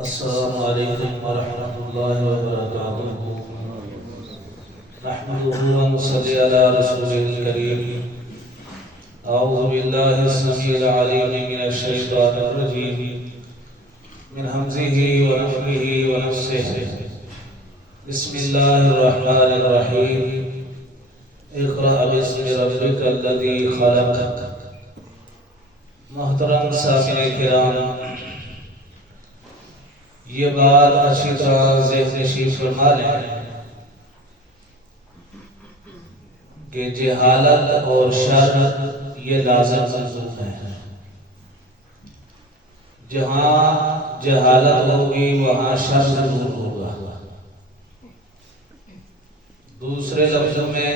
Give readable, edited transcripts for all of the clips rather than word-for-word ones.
السلام علیکم ورحمۃ اللہ وبرکاتہ۔ نحمده ونصلي على رسوله الكريم۔ اعوذ باللہ السمیع العلیم من الشیطان الرجیم من همزه ونفخه ونفثه۔ بسم اللہ الرحمن الرحیم۔ اقرأ باسم ربک الذی خلق۔ محترم سامعین کرام، یہ بات اچھی طرح ذہن نشین فرما لیں کہ جہالت اور شر یہ لازم ملزوم ہے۔ جہاں جہالت ہوگی وہاں شر ضرور ہوگا۔ دوسرے لفظوں میں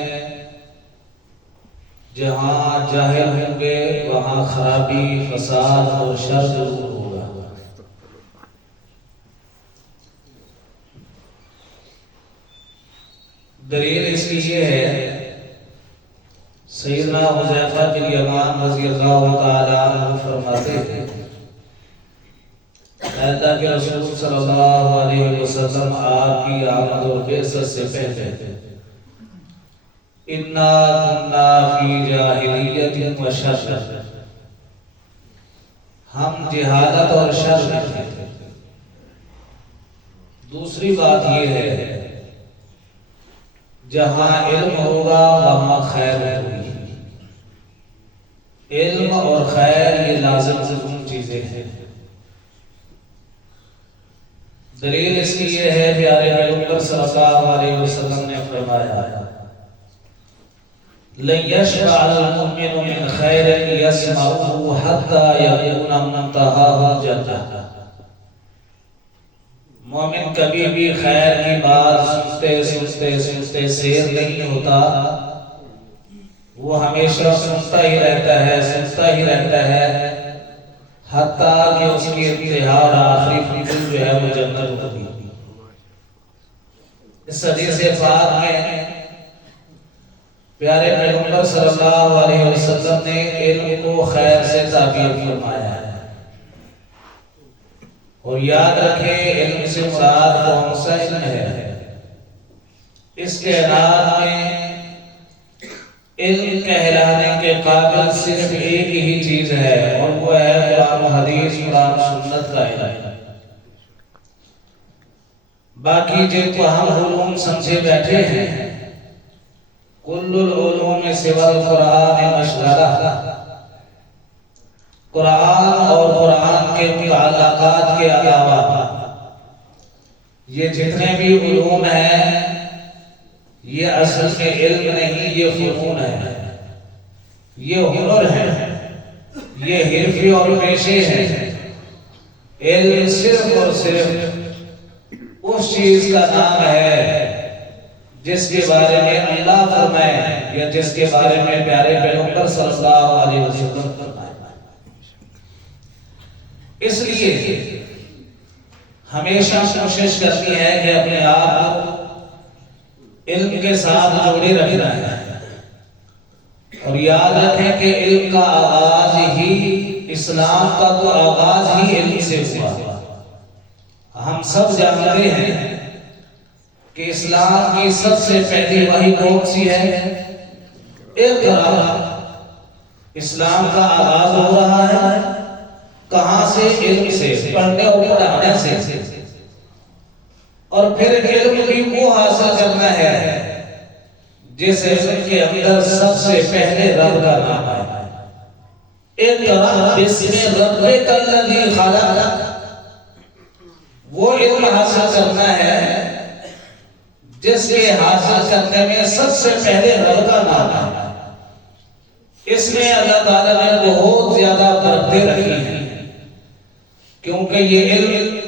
جہاں جاہل ہوں گے وہاں خرابی، فساد اور شر ضرور ہوگا۔ دلیل اس کی یہ ہے، سیدنا حذیفہ بن یمان رضی اللہ تعالی عنہ فرماتے ہیں، اللہ کے رسول صلی اللہ علیہ وسلم آپ کی آمد و بعثت سے پہلے انا کنا فی جاہلیت و شر، ہم جہالت اور شر میں تھے۔ دوسری بات یہ ہے، جہاں علم ہوگا وہاں خیر ہوگی۔ علم اور خیر یہ لازم ضرور چیزیں ہیں۔ دلیل اس کی یہ ہے، پیارے پیغمبر صلی اللہ علیہ وسلم نے فرمایا، لن يشبع المؤمن من خیر يسمعه حتى يكون منتهاه الجنة۔ مومن کبھی بھی خیر کی بات سنتے سیر نہیں ہوتا، وہ ہمیشہ سنتا ہی رہتا ہے حتیٰ کہ اس کی انتہا اور آخری منزل جو ہے وہ جنت ہوتی۔ اس حدیث پاک میں پیارے پیغمبر صلی اللہ علیہ وسلم نے علم کو خیر سے تعبیر فرمایا ہے۔ اور یاد رکھیں، علم سے مراد کون سا علم ہے؟ اس کائنات میں علم کہلانے کے قابل صرف ایک ہی چیز ہے، اور وہ ہے قرآن و حدیث، قرآن و سنت کا علم۔ باقی جن کو ہم علوم سمجھے بیٹھے ہیں، کل العلوم سوى القرآن مشغلہ، قرآن اور قرآن کے متعلقات کے علاوہ یہ جتنے بھی علوم ہیں یہ اصل میں علم نہیں، یہ فنون ہے، یہ ہنر ہے، یہ حرفی اور پیشے ہیں۔ علم صرف اور صرف اس چیز کا نام ہے جس کے بارے میں اللہ فرمائے یا جس کے بارے میں پیارے پیغمبر صلی اللہ علیہ وسلم فرمائے۔ اس لیے ہمیشہ کوشش کرنی ہے کہ اپنے آپ کو علم کے ساتھ جوڑے رکھنا ہے، اور یاد رکھیں کہ علم کا آغاز ہی، اسلام کا تو آغاز ہی علم سے ہوا۔ ہم سب جانتے ہیں کہ اسلام کی سب سے پہلی وحی کون سی ہے؟ اقرأ۔ اسلام کا آغاز ہو رہا ہے کہاں سے؟ علم سے، پڑھنے اور پڑھانے سے، اور پھر علم بھی وہ حاصل کرنا ہے جس علم کے اندر سب سے پہلے رب کا نام ہے۔ اقرأ باسم ربک الذی خلق، وہ علم حاصل کرنا ہے جس کے حاصل کرنے میں سب سے پہلے رب کا نام ہے۔ اس میں اللہ تعالیٰ نے بہت زیادہ برکتیں رکھی ہیں، کیونکہ یہ علم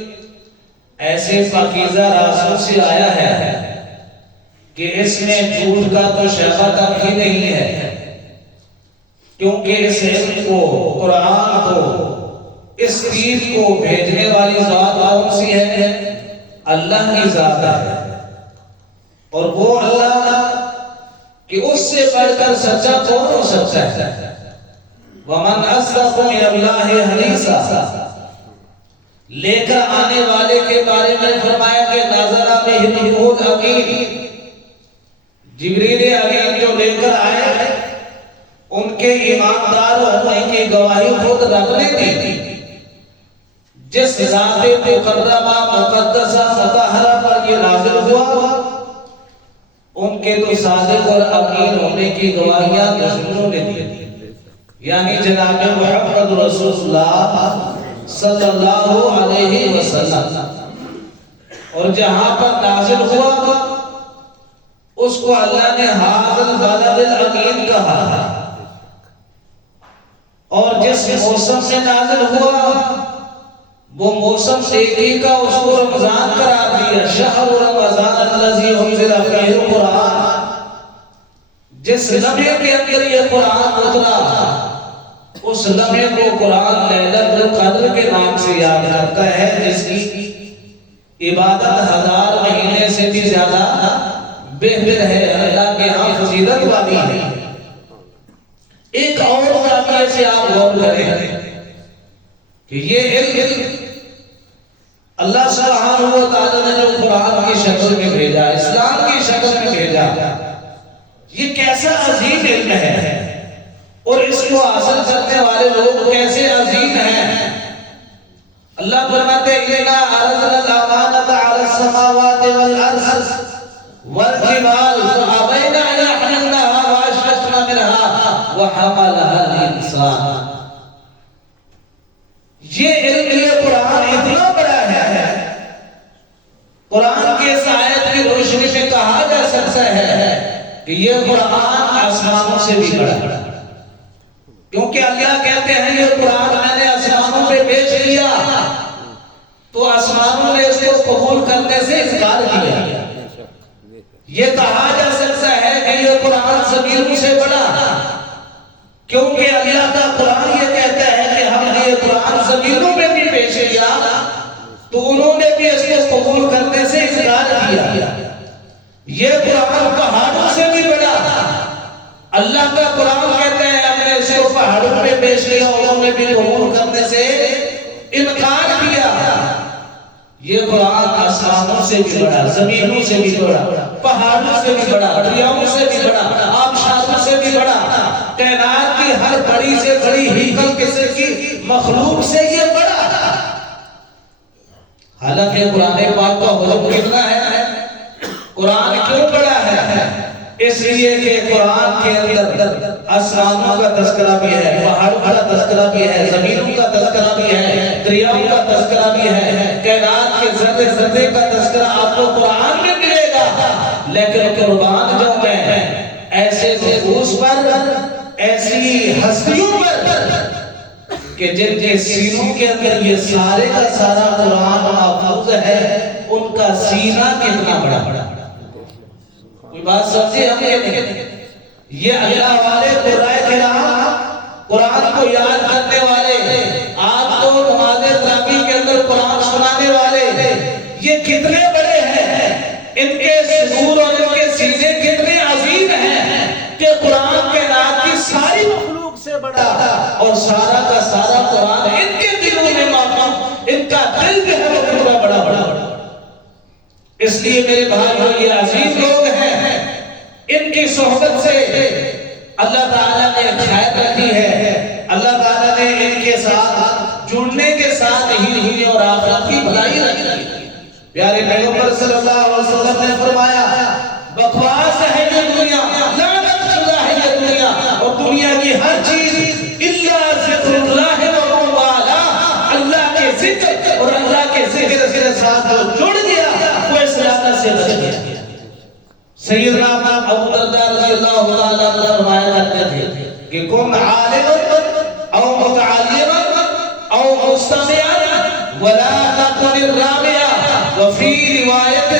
ایسے پاکیزہ راستوں سے آیا ہے کہ اس میں جھوٹ کا تو شائبہ تک ہی نہیں ہے، کیونکہ اس علم کو، قرآن کو، اس دین کو بھیجنے والی ذات کون سی ہے؟ اللہ کی ذات ہے، اور وہ اللہ کہ اس سے بڑھ کر سچا کون ہو سکتا ہے؟ وَمَنْ أَصْدَقُ مِنَ اللَّهِ حَدِيثًا۔ لے کر آنے والے کے بارے میں فرمایا کہ نازل بہ الروح الامین، جبریل امین جو لے کر آئے ان کے ایماندار ہونے کی گواہی خود رب نے دی۔ جس ذات مکرمہ مقدسہ مطہرہ پر یہ نازل ہوا، ان کے تو صادق اور امین ہونے کی گواہیاں دشمنوں نے دی، یعنی جناب محمد رسول اللہ صلی اللہ علیہ وسلم۔ اور جہاں پر نازل ہوا اس کو اللہ نے ھذا البلد الامین کہا، اور جس موسم سے نازل ہوا وہ موسم ایک کا، اس کو رمضان قرار دیا، شہر رمضان الذی انزل فیہ القرآن۔ جس لمحے کے اندر یہ قرآن اترا اس لمحے کو قرآن لیلۃ القدر کے نام سے یاد کرتا ہے، جس کی عبادت 1000 مہینے سے بھی زیادہ بہتر ہے، اللہ کے ہاں فضیلت والی ہے۔ ایک اور واقعے سے آپ غور کریں کہ یہ علم اللہ سبحانہ و تعالی نے جو قرآن کی شکل میں بھیجا، اسلام کی شکل میں بھیجا، یہ کیسا عظیم علم ہے، اور اس کو حاصل کرنے والے لوگ کیسے عظیم ہیں۔ اللہ فرماتے ہیں اِنَّا عَرَضْنَا الْأَمَانَةَ عَلَى السَّمَاوَاتِ وَالْأَرْضِ وَالْجِبَالِ فَأَبَيْنَ أَنْ يَحْمِلْنَهَا وَأَشْفَقْنَ مِنْهَا وَحَمَلَهَا الْإِنسَانُ۔ یہ علم، یہ قرآن اتنا بڑا ہے، قرآن کی اس آیت کی روشنی میں کہا جا سکتا ہے کہ یہ قرآن آسمانوں سے بھی بڑا ہے، کیونکہ اللہ کہتے ہیں یہ قرآن میں نے آسمانوں پہ پیش کیا تو آسمانوں نے اس کو قبول کرنے سے انکار کیا۔ یہ کہا جا سکتا ہے کہ یہ قرآن زمینوں سے بڑا، کیونکہ اللہ کا قرآن یہ کہتا ہے کہ ہم نے یہ قرآن زمینوں میں بھی پیش کیا تو انہوں نے بھی اس کو قبول کرنے سے انکار کیا۔ یہ قرآن پہاڑوں سے بھی بڑا، اللہ کا قرآن کہتا ہے ہم نے اس کو پہاڑوں پہ پیش کیا، انہوں نے بھی قبول کرنے سے انکار کیا۔ یہ قرآن آسمانوں سے بھی بڑا، زمینوں سے بھی بڑا، پہاڑوں سے بھی بڑا، دریاؤں سے بھی بڑا، آبشاروں سے بھی بڑا، کائنات کی ہر بڑی سے بڑی ہیکل قسم کی مخلوق سے یہ بڑا۔ حالانکہ قرآن پاک کا حکم کتنا ہے، قرآن کیوں بڑا ہے؟ اس لیے کہ قرآن کے اندر آسمانوں کا تذکرہ بھی ہے، پہاڑوں کا تذکرہ بھی ہے، زمینوں کا تذکرہ بھی ہے، دریاؤں کا تذکرہ بھی ہے، کائنات کے ذرے ذرے کا تذکرہ آپ کو قرآن میں ملے گا۔ لیکن قربان جو میں ایسے نفوس پر، ایسی ہستیوں پر کہ جن کے سینوں کے اندر یہ سارے کا سارا قرآن محفوظ ہے، ان کا سینہ کتنا بڑا بڑا۔ کوئی بات سمجھے ہم یہ اللہ والے قرآن کرام، قرآن کو یاد کرنے والے، آپ کو نماز تراویح کے اندر قرآن سنانے والے، یہ کتنے بڑے ہیں، ان کے صدور اور ان کے سینے کتنے عظیم ہیں کہ قرآن کے نام کی ساری مخلوق سے بڑا، اور سارا کا سارا قرآن ان کے دلوں میں موجود، ان کا دل جو ہے وہ پورا بڑا بڑا۔ اس لیے میرے بھائیوں یہ عظیم لوگ ہیں، ان کی صحبت سے اللہ تعالیٰ نے خیر رکھی ہے، اللہ تعالیٰ نے ان کے ساتھ جڑنے کے ساتھ ہی دنیا اور آخرت کی بھلائی رکھی ہے۔ پیارے پیغمبر صلی اللہ علیہ وسلم نے فرمایا بکواس ہے یہ دنیا، لعنت شدہ ہے یہ دنیا، اور دنیا کی ہر چیز الا ذکر اللہ و موالا، اللہ کے ذکر اور اللہ کے ذکر کے ساتھ جو جڑ گیا وہ اس لعنت سے بچ گیا۔ سیدنا ابو درداء رضی اللہ تعالیٰ عنہ فرمایا کرتے تھے کہ کن عالما او متعلما او مستمعا ولا تكن الرابعا، وفي رواية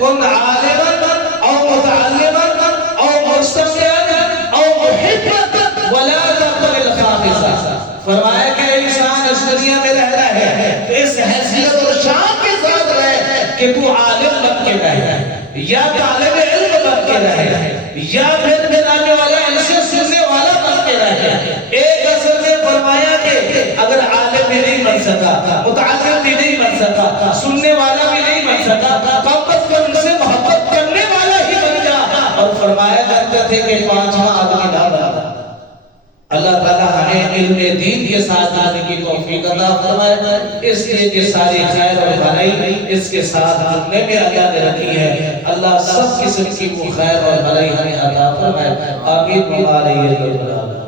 کن عالما او متعلما او مستمعا او محبا ولا تكن الخامسة۔ فرمایا کہ انسان اس دنیا میں رہ رہا ہے اس حیثیت اور شان کے ساتھ رہے کہ تو عالم بن کے رہے، یا طالب علم بن کے رہے، یا پھر بنانے والا ان سے سننے والا بن کے رہے۔ ایک اثر میں فرمایا کہ اگر عالم بھی نہیں بن سکا، متعلم بھی نہیں بن سکا، سننے والا بھی نہیں بن سکا، کم از کم ان سے محبت کرنے والا ہی بن جا۔ اور فرمایا کرتے تھے کہ پانچواں آدمی نہ بنا۔ اللہ تعالیٰ ہمیں علم دین کے ساتھ آنے کی توفیق عطا فرمائے، اس لیے کہ ساری خیر اور بھلائی اس کے ساتھ جملے میں اللہ نے رکھی ہے۔ اللہ سب قسم کی وہ خیر اور بھلائی ہمیں عطا فرمائے، آمین۔